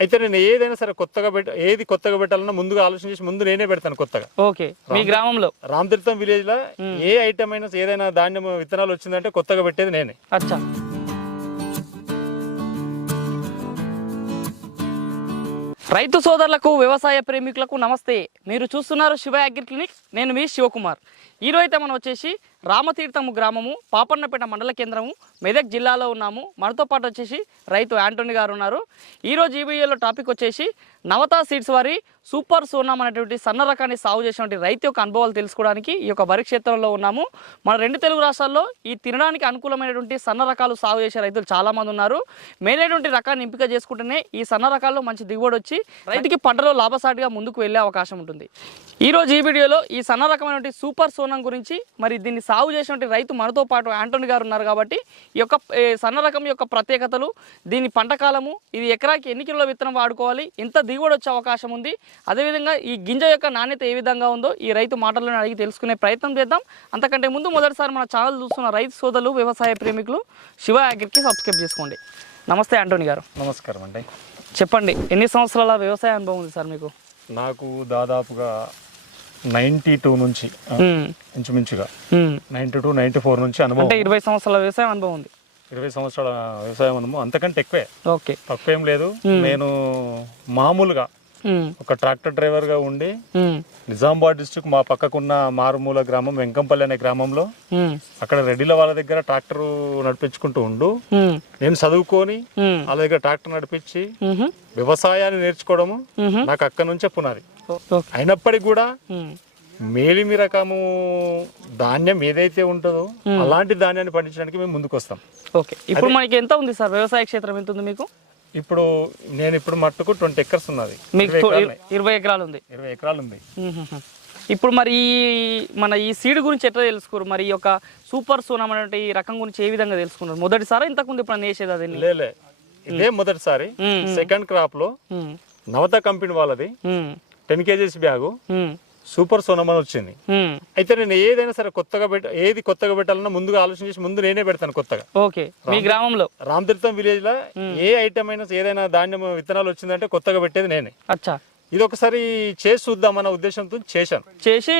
అయితే నేను ఏదైనా సరే కొత్తగా పెట్ట ఏది కొత్తగా పెట్టాలన్నా ముందుగా ఆలోచన చేసి ముందు నేనే పెడతాను కొత్తగా. ఓకే. మీ గ్రామంలో? రామతీర్థం విలేజ్లో ఏ ఐటమ్ అయినా ఏదైనా ధాన్యం విత్తనాలు వచ్చిందంటే కొత్తగా పెట్టేది నేనే. అచ్చా. రైతు సోదరులకు వ్యవసాయ ప్రేమికులకు నమస్తే. మీరు చూస్తున్నారు శివ అగ్రి క్లినిక్. నేను మీ శివకుమార్. ఈరోజు అయితే మనం వచ్చేసి రామతీర్థము గ్రామము పాపన్నపేట మండల కేంద్రము మెదక్ జిల్లాలో ఉన్నాము. మనతో పాటు వచ్చేసి రైతు యాంటోనీ గారు ఉన్నారు. ఈరోజు ఈ వీడియోలో టాపిక్ వచ్చేసి నవతా సీడ్స్ వారి సూపర్ సోనాం అనేటువంటి సన్న రకాన్ని సాగు చేసినటువంటి రైతు యొక్క అనుభవాలు తెలుసుకోవడానికి ఈ యొక్క వరి క్షేత్రంలో ఉన్నాము. మన రెండు తెలుగు రాష్ట్రాల్లో ఈ తినడానికి అనుకూలమైనటువంటి సన్న రకాలు సాగు చేసే రైతులు చాలామంది ఉన్నారు. ఉన్నారు మేలైనటువంటి రకాన్ని ఎంపిక చేసుకుంటేనే ఈ సన్న రకాల్లో మంచి దిగుబడి వచ్చి రైతుకి పంటలో లాభసాటిగా ముందుకు వెళ్ళే అవకాశం ఉంటుంది. ఈ ఈ వీడియోలో ఈ సన్న రకమైనటువంటి సూపర్ సోనం గురించి మరి దీన్ని సాగు చేసినటువంటి రైతు మనతో పాటు యాంటోని గారు ఉన్నారు కాబట్టి ఈ యొక్క సన్న రకం యొక్క ప్రత్యేకతలు దీని పంట కాలము ఇది ఎకరాకి ఎన్ని కిలోల విత్తనం వాడుకోవాలి ఎంత దిగుబడి వచ్చే అవకాశం ఉంది. అదేవిధంగా ఈ గింజ యొక్క నాణ్యత ఏ విధంగా ఉందో ఈ రైతు మాటలను అడిగి తెలుసుకునే ప్రయత్నం చేద్దాం. అంతకంటే ముందు మొదటిసారి మన ఛానల్ చూస్తున్న రైతు సోదరులు వ్యవసాయ ప్రేమికులు శివ అగ్రికి సబ్స్క్రైబ్ చేసుకోండి. నమస్తే యాంటోనీ గారు. నమస్కారం అండి. చెప్పండి ఎన్ని సంవత్సరాల వ్యవసాయ అనుభవం ఉంది సార్ మీకు? నాకు దాదాపుగా నైంటీ టూ నుంచి. ఇంచుమించుగా మ్మ్. నైంటీ టూ నైంటీ ఫోర్ నుంచి అనుభవం అంటే ఇరవై సంవత్సరాల వ్యవసాయం అనుభవం ఉంది. ఇరవై సంవత్సరాల వ్యవసాయం అనుభవం అంతకంటే ఎక్కువే ఓకే తక్కువ ఏం లేదు నేను మామూలుగా మ్మ్. ఒక ట్రాక్టర్ డ్రైవర్గా ఉండి మ్మ్. నిజామాబాద్ డిస్టిక్ మా పక్కకున్న మారుమూల గ్రామం వెంకంపల్లి అనే గ్రామంలో. అక్కడ రెడ్డిల వాళ్ళ దగ్గర ట్రాక్టర్ నడిపించుకుంటూ ఉండు. నేను చదువుకొని. వాళ్ళ దగ్గర ట్రాక్టర్ నడిపించి. వ్యవసాయాన్ని నేర్చుకోవడము. నాకు అక్కడ నుంచే పునాది అయినప్పటికీ కూడా. మేలిమి రకము ధాన్యం ఏదైతే ఉంటుందో అలాంటి ధాన్యాన్ని పండించడానికి మేము ముందుకు వస్తాం ఓకే. ఇప్పుడు మనకి ఎంత ఉంది సార్? వ్యవసాయ క్షేత్రం ఎంత ఉంది మీకు? ఇప్పుడు నేను ఇప్పుడు మట్టుకు ట్వంటీ ఎకర్స్ ఉన్నది. మీకు ఇరవై ఎకరాలు. ఉంది. ఇరవై ఎకరాలు ఉంది. ఇప్పుడు మరి ఈ మన ఈ సీడ్ గురించి ఎట్లా తెలుసుకోరు? మరి ఈ యొక్క సూపర్ సోనం ఈ రకం గురించి ఏ విధంగా తెలుసుకున్నారు? మొదటిసారి ఇంతకుముందు ఇప్పుడు వేసేది అది లేలే ఇదే మొదటిసారి. సెకండ్ క్రాప్లో. నవత కంపెనీ వాళ్ళది. Ten KGs bag. Super Sonam అని వచ్చింది. అయితే నేను ఏదైనా సరే కొత్తగా పెట్ట ఏది కొత్తగా పెట్టాలన్నా ముందుగా ఆలోచన చేసి ముందు నేనే పెడతాను కొత్తగా. ఓకే. మీ గ్రామంలో? రామతీర్థం విలేజ్లో ఏ ఐటమ్ అయినా ఏదైనా ధాన్యం విత్తనాలు వచ్చిందంటే కొత్తగా పెట్టేది నేనే. అచ్చా. ఇది ఒకసారి చేసి చూద్దామన్న ఉద్దేశంతో చేశాను. చేసి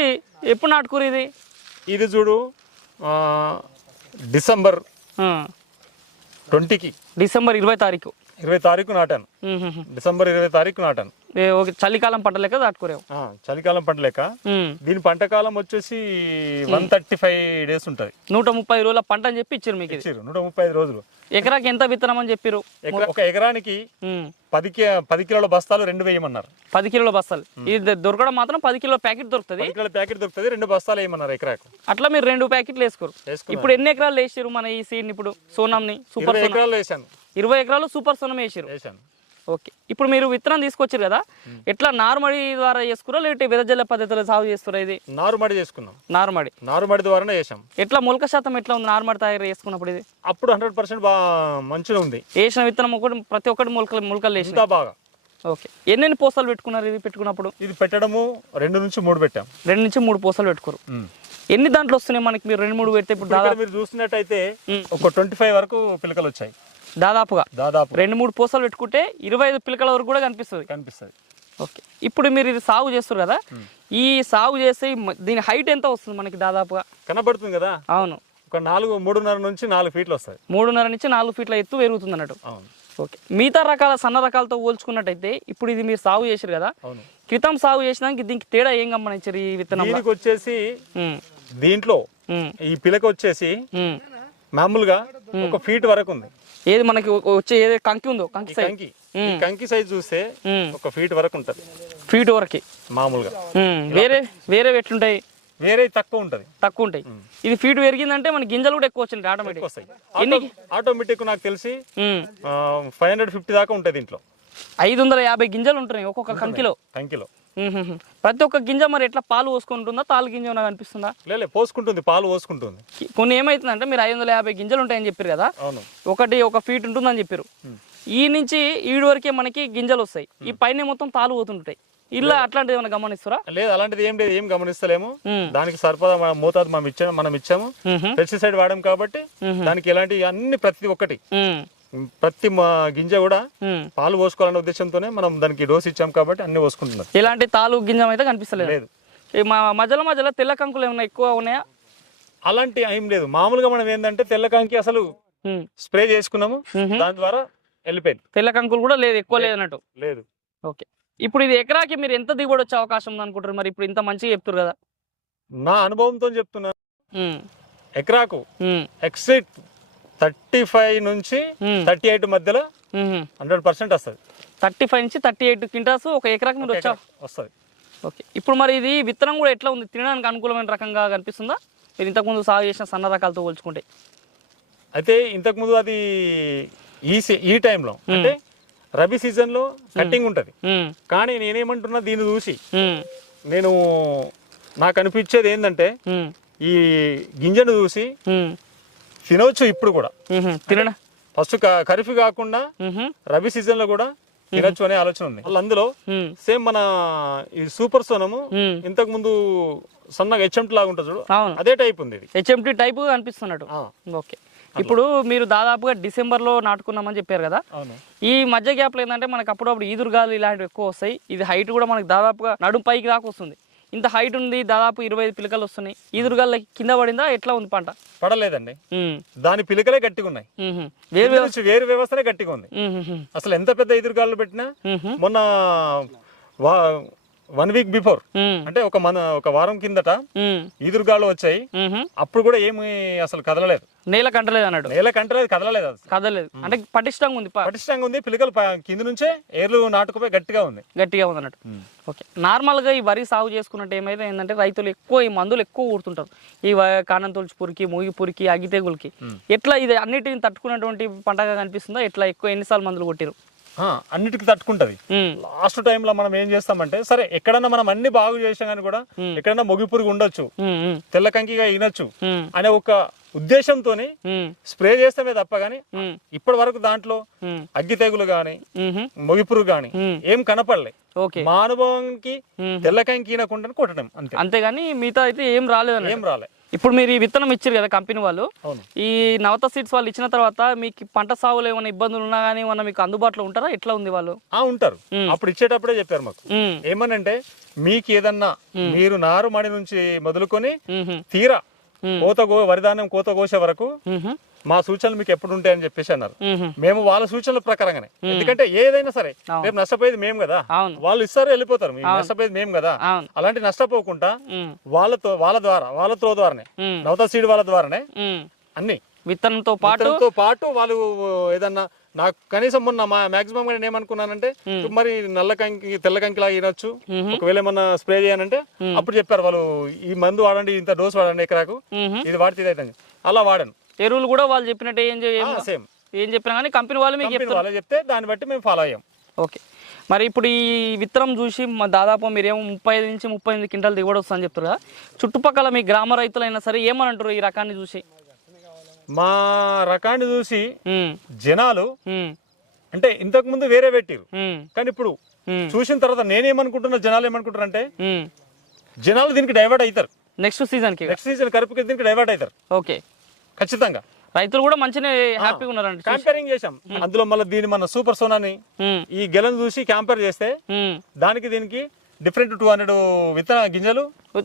ఎప్పుడు నాటుకూరు ఇది? ఇది చూడు డిసెంబర్. ట్వంటీకి. డిసెంబర్ ఇరవై తారీఖు. ఇరవై తారీఖు నాటాను. డిసెంబర్ ఇరవై తారీఖు నాటాను. చలికాలం పంట లెక్క దాటుకోరేవు? చలికాలం పంట లెక్క. దీని పంట కాలం వచ్చేసి వన్ థర్టీ ఫైవ్ డేస్ ఉంటుంది. నూట ముప్పై రోజుల పంట అని చెప్పి ఇచ్చారు మీకు ఇది? ఇచ్చిర్రు నూట ముప్పై రోజులు. ఎకరాకి ఎంత విత్తనం అని చెప్పారు ఒక ఎకరానికి పది పది కిలోల బస్తాలు రెండు వేయమన్నారు. పది కిలోల బస్తాలు. ఇది దొరకడం మాత్రం పది కిలో ప్యాకెట్ దొరుకుతుంది. పది కిలోల ప్యాకెట్ దొరుకుతుంది రెండు బస్తాలు వేయమన్నారు ఎకరాకు. అట్లా మీరు రెండు ప్యాకెట్లు వేసుకోరు. ఇప్పుడు ఎన్ని ఎకరాలు వేసారు మన ఈ సీడ్ని ఇప్పుడు? సోనంని సూపర్ ఎకరాలు వేసాను. ఇరవై ఎకరాలు సూపర్ సోనం వేసారు ఓకే. ఇప్పుడు మీరు విత్తనం తీసుకొచ్చారు కదా ఎట్లా నారుమడి ద్వారా చేసుకురా లేదంటే విరజల్ల పద్ధతిలో సాగు చేస్తారా ఇది? నారుమడి చేసుకున్నాం. నారుమడి. నారుమడి ద్వారానే వేసాం ఎట్లా మొలక శాతం ఎట్లా ఉంది నారుమడి తయారు చేసుకున్నప్పుడు ఇది? అప్పుడు హండ్రెడ్ పర్సెంట్ మంచిగా ఉంది. వేసిన విత్తనం ఒకటి ప్రతి ఒక్కటి మొలకలు మొలకలు వేసిన ఇంకా బాగా. ఓకే. ఎన్నెన్ని పోసాలు పెట్టుకున్నారు ఇది పెట్టుకున్నప్పుడు? ఇది పెట్టడము రెండు నుంచి మూడు పెట్టాం. రెండు నుంచి మూడు పోసాలు పెట్టుకోరు ఎన్ని దాంట్లో వస్తున్నాయి మనకి మీరు రెండు మూడు పెడితే ఇప్పుడు మీరు చూసినట్టయితే ఒక ట్వంటీ ఫైవ్ వరకు పిలకలు వచ్చాయి. దాదాపుగా దాదాపు రెండు మూడు పూసలు పెట్టుకుంటే ఇరవై ఐదు పిలకల వరకు కూడా కనిపిస్తుంది. కనిపిస్తుంది. ఓకే. ఇప్పుడు మీరు ఇది సాగు చేస్తారు కదా ఈ సాగు మ- దీని హైట్ ఎంత వస్తుంది మనకి దాదాపుగా? కనబడుతుంది కదా? అవును. ఒక నాలుగు మూడున్నర నుంచి నాలుగు ఫీట్లు వస్తాయి. మూడున్నర నుంచి నాలుగు ఫీట్ల ఎత్తు పెరుగుతుంది అన్నట్టు. అవును. ఓకే. మిగతా రకాల సన్న రకాలతో పోల్చుకున్నట్టయితే ఇప్పుడు ఇది మీరు సాగు చేశారు కదా క్రితం సాగు చేసినాక దీనికి తేడా ఏం గమనించారు ఈ విత్తనం దీనికి వచ్చేసి దీంట్లో ఈ పిలక వచ్చేసి మామూలుగా ఒక ఫీట్ వరకు ఉంది. ఏది మనకి వచ్చే ఏది కంకి ఉందో కంకి సైజ్. కంకి సైజ్ చూస్తే ఒక ఫీట్ వరకు ఉంటది. ఫీట్ వరకు. మామూలుగా. వేరే వేరే ఎట్లుంటాయి? వేరే తక్కువ ఉంటది. తక్కువ ఉంటాయి. ఇది ఫీట్ పెరిగిందంటే మన గింజలు కూడా ఎక్కువ వచ్చింటాయి ఆటోమేటిక్ వస్తాయి. ఆటో ఆటోమేటిక్ నాకు తెలిసి ఫైవ్ హండ్రెడ్ ఫిఫ్టీ దాకా ఉంటుంది దీంట్లో. ఐదు వందల యాభై గింజలు ఉంటున్నాయి ఒక్కొక్క కంకిలో. కంకిలో. ప్రతి ఒక్క గింజ మరి ఎట్లా పాలు పోసుకుంటుందా? తాలు గింజ ఏమైనా కనిపిస్తుందా? లేలే పోసుకుంటుంది పాలు పోసుకుంటుంది. కొన్ని ఏమైతుందంటే మీరు ఐదు వందల యాభై గింజలు ఉంటాయని చెప్పారు కదా? అవును. ఒకటి ఒక ఫీట్ ఉంటుందని చెప్పారు. ఈ నుంచి ఈడు వరకే మనకి గింజలు వస్తాయి. ఈ పైన మొత్తం తాలు పోతుంటాయి. ఇలా అట్లాంటిది ఏమైనా గమనిస్తారా? లేదు అలాంటిది ఏం లేదు ఏం గమనిస్తలేము. దానికి సరిపడా మన మోతాదు మనం ఇచ్చాము మనం ఇచ్చాము. పెస్టిసైడ్ వాడాం కాబట్టి దానికి ఎలాంటి అన్ని ప్రతి ఒక్కటి. ప్రతి మా గింజ కూడా. పాలు పోసుకోవాలనే ఉద్దేశంతోనే మనం దానికి డోస్ ఇచ్చాం కాబట్టి అన్ని పోసుకుంటున్నారు. ఎలాంటి తాలు గింజం అయితే కనిపిస్తలేదు. మధ్యలో మధ్యలో తెల్ల కంకులు ఏమైనా ఎక్కువ ఉన్నాయా? అలాంటి ఏం లేదు. మామూలుగా మనం ఏంటంటే తెల్ల కంకి అసలు. స్ప్రే చేసుకున్నాము. దాని ద్వారా వెళ్ళిపోయింది. తెల్ల కంకులు కూడా లేదు ఎక్కువ లేదు. అన్నట్టు లేదు. ఓకే. ఇప్పుడు ఇది ఎకరాకి మీరు ఎంత దిగుబడి వచ్చే అవకాశం ఉంది అనుకుంటారు మరి ఇప్పుడు ఇంత మంచిగా చెప్తారు కదా. నా అనుభవంతో చెప్తున్నా. ఎకరాకు. ఎక్సిట్ థర్టీ ఫైవ్ నుంచి. థర్టీ ఎయిట్ మధ్యలో. హండ్రెడ్ పర్సెంట్ వస్తుంది థర్టీ ఫైవ్ నుంచి థర్టీ ఎయిట్ క్వింటాల్స్ ఒక ఎకరాకి మీరు వచ్చా వస్తుంది ఓకే ఇప్పుడు మరి ఇది విత్తనం కూడా ఎట్లా ఉంది తినడానికి అనుకూలమైన రకంగా కనిపిస్తుందా మీరు ఇంతకుముందు సాగు చేసిన సన్న రకాలతో పోల్చుకుంటే అయితే ఇంతకుముందు అది ఈ సీ- ఈ టైంలో అంటే రబీ సీజన్లో కట్టింగ్ ఉంటుంది. కానీ నేనేమంటున్నా దీన్ని చూసి. నేను నాకు అనిపించేది ఏంటంటే. ఈ గింజను చూసి. తినవచ్చు ఇప్పుడు కూడా. తినడా ఫస్ట్ ఖరీఫ్ కాకుండా. రబీ సీజన్లో కూడా తినొచ్చు అనే ఆలోచన ఉంది. వాళ్ళు అందులో. సేమ్ మన ఈ సూపర్ సోనము. ఇంతకు ముందు సన్నగా హెచ్ఎంటి లాగా ఉంటుంది చూడు. అదే టైప్ ఉంది హెచ్ఎంటీ టైప్ కనిపిస్తున్నట్టు. ఆ, ఓకే. ఇప్పుడు మీరు దాదాపుగా డిసెంబర్లో నాటుకున్నామని చెప్పారు కదా? ఈ మధ్య గ్యాప్లో ఏంటంటే మనకు అప్పుడప్పుడు ఈదురుగాలు ఇలాంటివి ఎక్కువ వస్తాయి. ఇది హైట్ కూడా మనకు దాదాపుగా నడుం పైకి దాకా వస్తుంది. ఇంత హైట్ ఉంది దాదాపు ఇరవై ఐదు పిలకలు వస్తున్నాయి ఈదురుగాలు కింద పడిందా ఎట్లా ఉంది పంట పడలేదండి. దాని పిలకలే గట్టిగా ఉన్నాయి. వేరు వేరు వ్యవస్థనే గట్టిగా ఉంది. అసలు ఎంత పెద్ద ఎదురుగాళ్ళు పెట్టినా. మొన్న వన్ వీక్ బిఫోర్. అంటే ఒక మన ఒక వారం కిందట ఉమ్. ఈదురుగాళ్ళు వచ్చాయి. అప్పుడు కూడా ఏమి అసలు కదలలేదు. నేల కంటలేదు అన్నట్టు. నేల కంటలేదు కదలలేదు కదలేదు అంటే పటిష్టంగా ఉంది పటిష్టంగా ఉంది పిలకలు ప- కింద నుంచే ఏర్లు నాటుకుపోయి గట్టిగా ఉంది. గట్టిగా ఉంది అన్నట్టు. ఓకే. నార్మల్గా ఈ వరి సాగు చేసుకున్నట్టు ఏమైతే ఏంటంటే రైతులు ఎక్కువ ఈ మందులు ఎక్కువ ఊడుతుంటారు ఈ కానం తొలిచి పురికి మూగి పురికి అగి తెగులకి. ఎట్లా ఇది అన్నిటిని తట్టుకున్నటువంటి పంటగా కనిపిస్తుందా? ఎట్లా ఎక్కువ ఎన్నిసార్లు మందులు కొట్టిరు అన్నిటికీ తట్టుకుంటది. లాస్ట్ టైంలో మనం ఏం చేస్తామంటే సరే ఎక్కడన్నా మనం అన్ని బాగు చేసాం కానీ కూడా ఎక్కడన్నా మొగి పురుగు ఉండొచ్చు తెల్ల కంకిగా ఈనొచ్చు ఉమ్, అనే ఒక ఉద్దేశంతోనే ఉమ్, స్ప్రే చేస్తామే తప్ప ఉమ్, ఇప్పటి వరకు దాంట్లో అగ్గి తెగులు గాని ఉమ్హు. మొగి పురుగు గాని. ఏం కనపడలే. మా అనుభవంకి కంకి ఈనకుండా కొట్టడం అంతే. అంతేగాని మిగతా అయితే ఏం రాలేదు ఏం రాలే. ఇప్పుడు మీరు ఈ విత్తనం ఇచ్చారు కదా కంపెనీ వాళ్ళు. ఈ నవత సీడ్స్ వాళ్ళు ఇచ్చిన తర్వాత మీకు పంట సాగులో ఏమైనా ఇబ్బందులు ఉన్నా కానీ మీకు అందుబాటులో ఉంటారా? ఎట్లా ఉంది వాళ్ళు? ఆ ఉంటారు. అప్పుడు ఇచ్చేటప్పుడే చెప్పారు మాకు. ఏమనంటే మీకు ఏదన్నా మీరు నారు మడి నుంచి మొదలుకొని తీరా. కోత వరిధాన్యం కోత కోసే వరకు మా సూచనలు మీకు ఎప్పుడు ఉంటాయని చెప్పేసి అన్నారు. మేము వాళ్ళ సూచనల ప్రకారంగానే. ఎందుకంటే ఏదైనా సరే. రేపు నష్టపోయేది మేము కదా. వాళ్ళు ఇస్తారు వెళ్ళిపోతారు. నష్టపోయేది మేము కదా. అలాంటి నష్టపోకుండా వాళ్ళతో వాళ్ళ ద్వారా వాళ్ళ త్రో ద్వారానే నవత సీడ్ వాళ్ళ ద్వారానే. అన్ని. విత్తనంతో పాటు పాటు వాళ్ళు ఏదన్నా నాకు కనీసం మొన్న మా మాక్సిమం నేను ఏమనుకున్నానంటే మరి నల్ల కంకి తెల్ల కంకిలా ఈనొచ్చు. మ్మ్. ఒకవేళ ఏమన్నా స్ప్రే చేయాలంటే అప్పుడు చెప్పారు వాళ్ళు ఈ మందు వాడండి ఇంత డోస్ వాడండి ఎకరాకు. ఇది వాడితే అలా వాడాను. ఎరువులు కూడా వాళ్ళు చెప్పినట్టు ఏం సేమ్ ఏం చెప్పినా కానీ కంపెనీ వాళ్ళు మీకు చెప్తారు వాళ్ళు చెప్తే దాన్ని బట్టి మేము ఫాలో అయ్యాం. ఓకే. మరి ఇప్పుడు ఈ విత్తనం చూసి మ- దాదాపు మీరేమో ముప్పై ఐదు నుంచి ముప్పై ఎనిమిది క్వింటాలు దిగుబడి వస్తుందని చెప్తారు కదా. చుట్టుపక్కల మీ గ్రామ రైతులైనా సరే ఏమని అంటారు ఈ రకాన్ని చూసి? మా రకాన్ని చూసి జనాలు అంటే ఇంతకు ముందు వేరే పెట్టిరు. కానీ ఇప్పుడు చూసిన తర్వాత నేనేమనుకుంటున్నా జనాలు ఏమనుకుంటారు అంటే. జనాలు దీనికి డైవర్ట్ అవుతారు. నెక్స్ట్ సీజన్కి నెక్స్ట్ సీజన్ కరుపుకి దీనికి డైవర్ట్ అవుతారు. ఓకే. ఖచ్చితంగా. రైతులు కూడా మంచిగా హ్యాపీగా ఉన్నారండి. కంపేరింగ్ చేసాం అందులో మళ్ళీ దీని మన సూపర్ సోనాని ఈ గెలను చూసి కంపేర్ చేస్తే. దానికి దీనికి డిఫరెంట్ టూ హండ్రెడ్ విత్తన గింజలు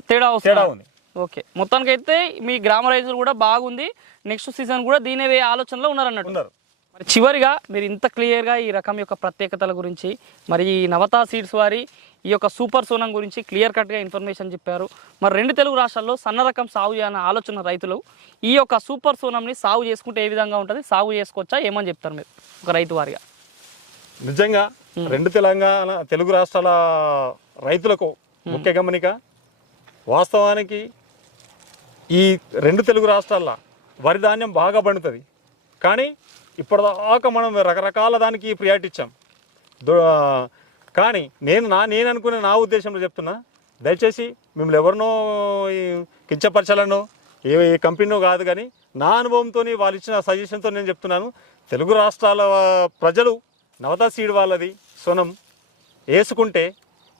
తేడా తేడా ఉంది. ఓకే. మొత్తానికైతే మీ గ్రామ రైతులు కూడా బాగుంది. నెక్స్ట్ సీజన్ కూడా దీనే ఆలోచనలో ఉన్నారన్నట్టు. ఉన్నారు. మరి చివరిగా మీరు ఇంత క్లియర్గా ఈ రకం యొక్క ప్రత్యేకతల గురించి మరి ఈ నవతా సీడ్స్ వారి ఈ యొక్క సూపర్ సోనం గురించి క్లియర్ కట్గా ఇన్ఫర్మేషన్ చెప్పారు. మరి రెండు తెలుగు రాష్ట్రాల్లో సన్న రకం సాగు చేయాలన్న ఆలోచన రైతులు ఈ యొక్క సూపర్ సోనంని సాగు చేసుకుంటే ఏ విధంగా ఉంటుంది సాగు చేసుకోవచ్చా ఏమని చెప్తారు మీరు ఒక రైతు వారిగా? నిజంగా రెండు తెలంగాణ తెలుగు రాష్ట్రాల రైతులకు ముఖ్య గమనిక వాస్తవానికి ఈ రెండు తెలుగు రాష్ట్రాల్లో వరి ధాన్యం బాగా పండుతుంది. కానీ ఇప్పటిదాకా మనం రకరకాల దానికి ప్రియారిటీ ఇచ్చాం. కానీ నేను నా నేను అనుకునే నా ఉద్దేశంలో చెప్తున్నా దయచేసి మిమ్మల్ని ఎవరినో ఈ కించపరచాలనో ఏ ఏ కంపెనీనో కాదు కానీ నా అనుభవంతో వాళ్ళు ఇచ్చిన సజెషన్తో నేను చెప్తున్నాను. తెలుగు రాష్ట్రాల ప్రజలు నవతా సీడ్ వాళ్ళది సొనం వేసుకుంటే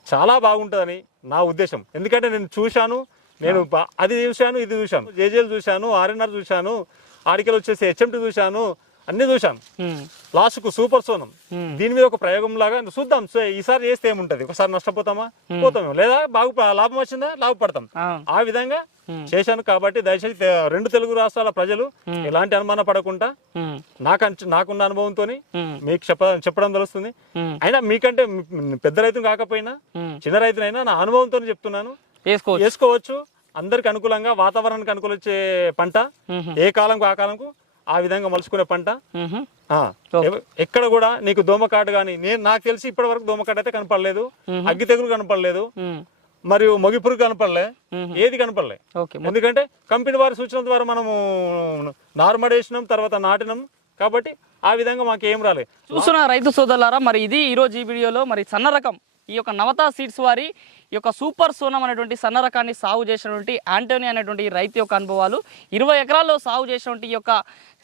చాలా బాగుంటుందని నా ఉద్దేశం. ఎందుకంటే నేను చూశాను నేను అది చూశాను ఇది చూశాను. జేజేలు చూశాను ఆర్ఎన్ఆర్ చూశాను ఆడికలు వచ్చేసి హెచ్ఎంటి చూశాను అన్ని చూసాం లాస్ట్కు సూపర్ సోనం. దీని మీద ఒక ప్రయోగం లాగా చూద్దాం. సో ఈసారి చేస్తే ఏముంటది? ఒకసారి నష్టపోతామా? పోతాం లేదా బాగు లాభం వచ్చిందా? లాభపడతాం. ఆ, విధంగా. చేశాను కాబట్టి దయచేసి రెండు తెలుగు రాష్ట్రాల ప్రజలు ఎలాంటి అనుమాన పడకుండా నాకు నాకున్న అనుభవంతో మీకు చెప్ప చెప్పడం తెలుస్తుంది. అయినా మీకంటే పెద్ద రైతు కాకపోయినా. చిన్న రైతునైనా నా అనుభవంతో చెప్తున్నాను. వేసుకోవచ్చు. అందరికి అనుకూలంగా వాతావరణానికి అనుకూలించే పంట ఏ కాలంకు ఆ కాలంకు ఆ విధంగా మలుచుకునే పంట? ఎక్కడ కూడా నీకు దోమకాటు కానీ నేను నాకు తెలిసి ఇప్పటి వరకు దోమకాటు అయితే కనపడలేదు. అగ్గి తెగులు కనపడలేదు. మరియు మొగి పురుగు కనపడలే. ఏది కనపడలే. ఓకే. ఎందుకంటే కంపెనీ వారి సూచన ద్వారా మనము నార్మడేసినాం తర్వాత నాటినాం. కాబట్టి ఆ విధంగా మాకు ఏం రాలేదు చూస్తున్న రైతు సోదరులారా మరి ఇది ఈరోజు ఈ వీడియోలో మరి సన్న రకం ఈ యొక్క నవతా సీడ్స్ వారి ఈ యొక్క సూపర్ సోనం అనేటువంటి సన్న రకాన్ని సాగు చేసినటువంటి ఆంటోనీ అనేటువంటి రైతు యొక్క అనుభవాలు. ఇరవై ఎకరాల్లో సాగు చేసినటువంటి ఈ యొక్క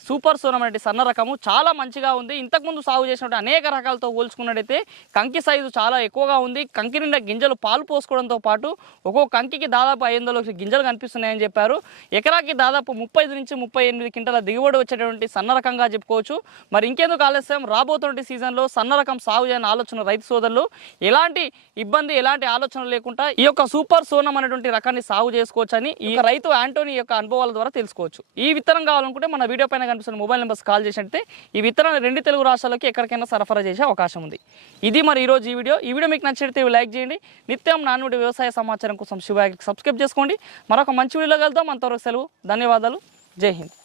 సూపర్ సోనం అనేటువంటి సన్న రకము చాలా మంచిగా ఉంది. ఇంతకుముందు సాగు చేసినటువంటి అనేక రకాలతో పోల్చుకున్నట్టయితే కంకి సైజు చాలా ఎక్కువగా ఉంది. కంకి నిండా గింజలు పాలు పోసుకోవడంతో పాటు ఒక్కో కంకికి దాదాపు ఐదు వందల గింజలు కనిపిస్తున్నాయని చెప్పారు. ఎకరాకి దాదాపు ముప్పై నుంచి ముప్పై ఎనిమిది క్వింటల దిగుబడి వచ్చేటువంటి సన్న రకంగా చెప్పుకోవచ్చు. మరి ఇంకెందుకు ఆలస్యం? రాబోతున్న సీజన్లో సన్న రకం సాగు చేయని ఆలోచన రైతు సోదరులు. ఎలాంటి ఇబ్బంది ఎలాంటి ఆలోచన లేకుండా ఈ యొక్క సూపర్ సోనం అనేటువంటి రకాన్ని సాగు చేసుకోవచ్చని ఈ రైతు ఆంటోనీ యొక్క అనుభవాల ద్వారా తెలుసుకోవచ్చు. ఈ విత్తనం కావాలనుకుంటే మన వీడియో పైన కనిపిస్తున్న మొబైల్ నెంబర్స్ కాల్ చేసినట్టే ఈ విత్తనాలు రెండు తెలుగు రాష్ట్రాలకి ఎక్కడికైనా సరఫరా చేసే అవకాశం ఉంది. ఇది మరి ఈరోజు ఈ వీడియో. ఈ వీడియో మీకు నచ్చితే లైక్ చేయండి. నిత్యం నాన్నటి వ్యవసాయ సమాచారం కోసం శివాకి సబ్స్క్రైబ్ చేసుకోండి. మరొక మంచి వీడియోలో కలుద్దాం. అంతవరకు సెలవు. ధన్యవాదాలు. జై హింద్.